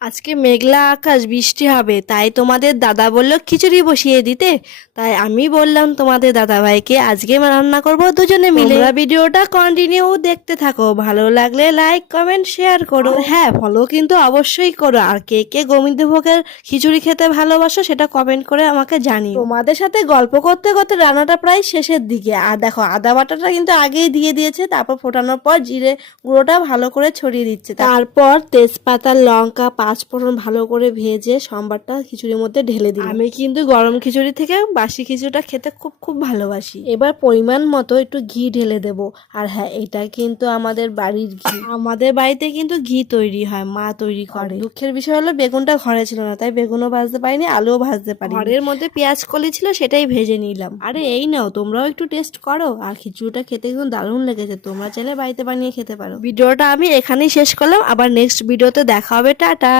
আজকে মেঘলা আকাশ, বৃষ্টি হবে, তাই তোমাদের দাদা বলল খিচুড়ি বসিয়ে দিতে। তাই আমি বললাম তোমাদের দাদা ভাইকে আজকে রান্না করব দুজনে মিলে। তোমরা ভিডিওটা কন্টিনিউ দেখতে থাকো, ভালো লাগলে লাইক কমেন্ট শেয়ার করো, আর হ্যাঁ ফলো কিন্তু অবশ্যই করো। আর কে কে গোবিন্দভোগের খিচুড়ি খেতে ভালোবাসো সেটা কমেন্ট করে আমাকে জানিও। তোমাদের সাথে গল্প করতে করতে রান্নাটা প্রায় শেষের দিকে। আর দেখো আদা বাটাটা কিন্তু আগেই দিয়ে দিয়েছে, তারপর ফোটানোর পর জিরে গুঁড়োটা ভালো করে ছড়িয়ে দিচ্ছে, তারপর তেজপাতা লঙ্কা পাঁচফোড়ন ভালো করে ভেজে সম্বারটা খিচুড়ির মধ্যে ঢেলে দিই। আমি কিন্তু গরম খিচুড়ি থেকে বাসি খিচুড়িটা খেতে খুব খুব ভালোবাসি। এবার পরিমাণ মতো একটু ঘি ঢেলে দেব। আর হ্যাঁ, এটা কিন্তু আমাদের বাড়ির ঘি, আমাদের বাড়িতে কিন্তু ঘি তৈরি হয়, মা তৈরি করে। দুঃখের বিষয় হলো বেগুনটা ঘরে ছিল না, তাই বেগুনও ভাজতে পারিনি, আলুও ভাজতে পারি। ঘরের মধ্যে পেঁয়াজ কলি ছিল, সেটাই ভেজে নিলাম। আরে এই নাও, তোমরাও একটু টেস্ট করো। আর খিচুড়িটা খেতে কিন্তু দারুণ লেগেছে, তোমরা চাইলে বাড়িতে বানিয়ে খেতে পারো। ভিডিওটা আমি এখানেই শেষ করলাম, আবার নেক্সট ভিডিওতে দেখা হবে। টাটা।